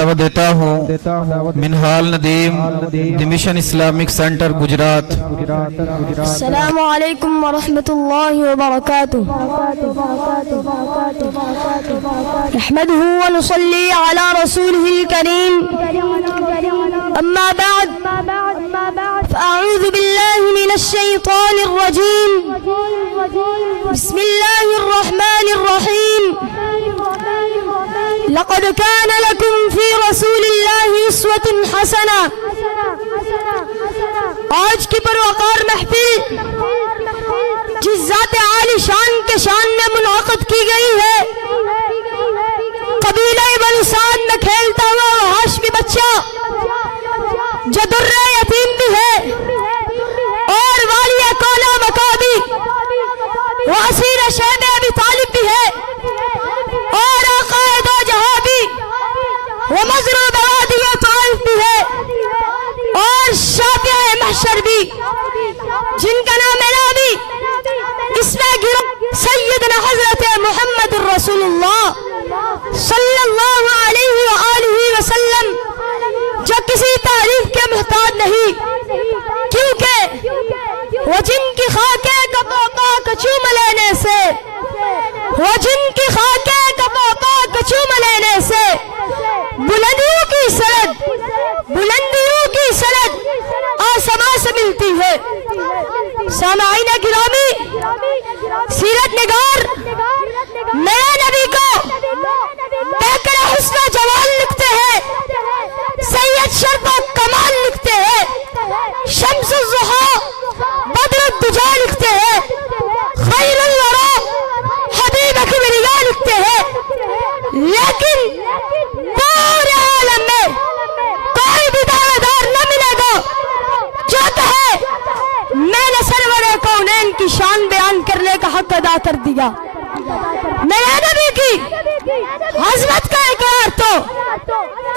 دعوت دیتا ہوں Minhal Nadeem the mission Islamic centre Gujarat. السلام علیکم ورحمۃ اللہ وبرکاتہ۔ نحمده ونصلي على رسوله الكريم، أما بعد فأعوذ بالله من الشيطان الرجيم، بسم الله الرحمن الرحيم۔ لقد كان لكم في رسول الله أسوة حسنة۔ آج کی پروقار محفل جس ذات عالی شان کے شان میں منعقد کی گئی ہے، قبیلہ بنو سعد میں کھیلتا ہوا وہ ہاشمی بچہ جو در یتیم بھی ہے اور والی کولا مکابی وہ اسیر شیب ابی طالب بھی ہے اور آقا دو جہاں بھی وہ مضروب وادی طائف بھی ہے اور شافع محشر بھی جن کا نام نامی اس میں گرو سیدنا حضرت محمد رسول اللہ صلی اللہ علیہ وآلہ وسلم جو کسی تعریف کے محتاج نہیں، کیونکہ وہ جن کی خاکے کپا پاک چوم لینے سے وہ جن کی خاکے کپا پاک چوم لینے سے بلندیوں کی سند آسمان سے ملتی ہے۔ سامعین گرامی، سیرت نگار میرے نبی کو پیکر حسن و جمال لکھتے ہیں، سید شرف و کمال لکھتے ہیں، شمس الضحیٰ بدر الدجا لکھتے ہیں، خیر الورا حبیب کبریا لکھتے ہیں، لیکن پورے عالم میں کوئی بھی دعویٰ دار نہ ملے گا جو کہے میں نے سرور کونین کی شان بیان کرنے کا حق ادا کر دیا۔ میرے نبی کی عظمت کا اقرار تو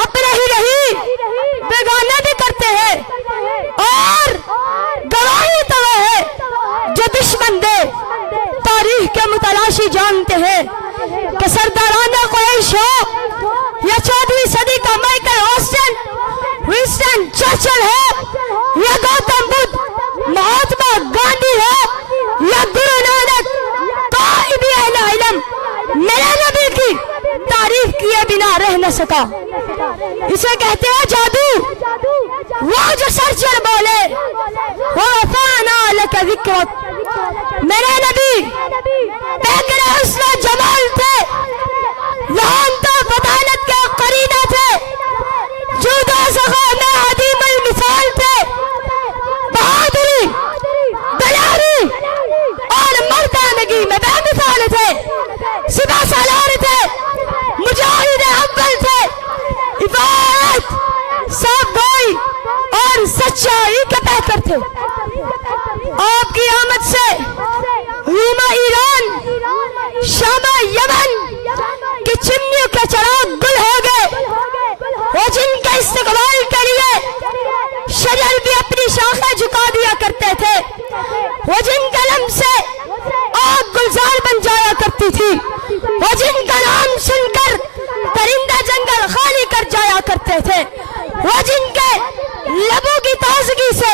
اپنے ہی نہیں بیگانے بھی کرتے ہیں، اور گواہی تو وہ ہے جو دشمن دے تاریخ کے متلاشی جانتے ہیں کہ سرداران قریش ہو یا 14ویں صدی کا مائیکل آسٹن، ونسٹن چرچل ہے یا گوتم بدھ، مہاتما گاندھی ہے یا گرو نانک، کوئی بھی اہل علم میرے نبی کی تعریف کیے بنا رہ نہ سکا۔ اسے کہتے ہیں جادو، وہ جو سر چڑھ بولے وَرَفَعْنَا لَكَ ذِكْرَكَ۔ میرے نبی پیکر حسن و جمال تھے، یہاں تو بطالت کے قرینہ تھے، جود و سخا میں عدیم المثال تھے، بہادری، دلیری اور مردانگی میں بے مثال تھے، سپہ سالار تھے، مجاہد اول تھے، عبادت، صاف گوئی اور سچائی کے پیکر تھے۔ آپ کی آمد سے روم ایران، شام یمن کی چمنیوں کے چراغ گل ہو گئے، وہ جن کے استقبال کے لیے شجر بھی اپنی شاخیں جھکا دیا کرتے تھے، وہ جن کے لم سے آگ گلزار بن جایا کرتی تھی، وہ جن کا نام سن کر پرندہ جنگل خالی کر جایا کرتے تھے، وہ جن کے لبوں کی تازگی سے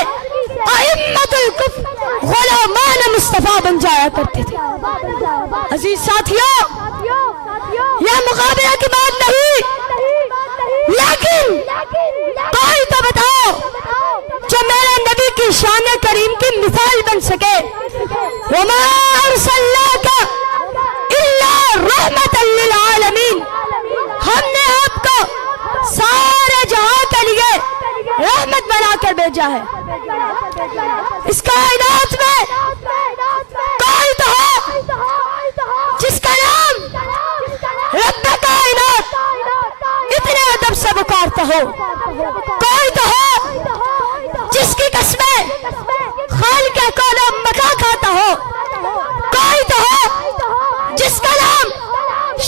ائمۃ الکفر غلامان مصطفیٰ بن جایا کرتے تھے۔ عزیز ساتھیوں، یہ مقابلہ کی بات نہیں، لیکن کوئی تو بتاؤ جو میرے نبی کی شان کریم کی مثال بن سکے۔ وَمَا أَرْسَلْنَاكَ إِلَّا رَحْمَةً لِّلْعَالَمِينَ، ہم نے آپ کو سارے جہاں کے لیے رحمت بنا کر بھیجا ہے۔ اس کائنات میں کوئی تو ہو جس کا نام رب کائنات اتنے ادب سے پکارتا ہو، کوئی تو ہو جس کی قسمیں خالق کون و مکان کھاتا ہو، کوئی تو ہو جس کا نام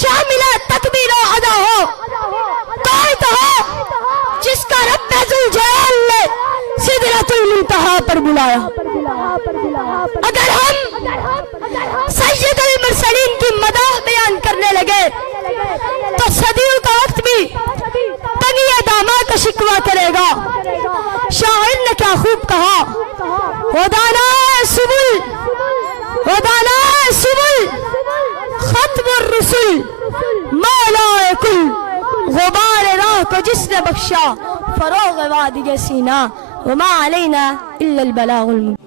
شامل تکبیر و ادا ہو، کوئی تو ہو جس کا رب ذوالجلال نے سدرۃ المنتہا پر بلایا۔ اگر ہم سید المرسلین کی مداح بیان کرنے لگے تو صدیوں کا وقت بھی شکوہ کرے گا؟ شاعر نے کیا خوب کہا، ودانا سبل ودانا سبل ختم الرسل مولا کل، غبار راہ کو جس نے بخشا فروغ وادی سینا، وما علینا الا البلاغ المبین۔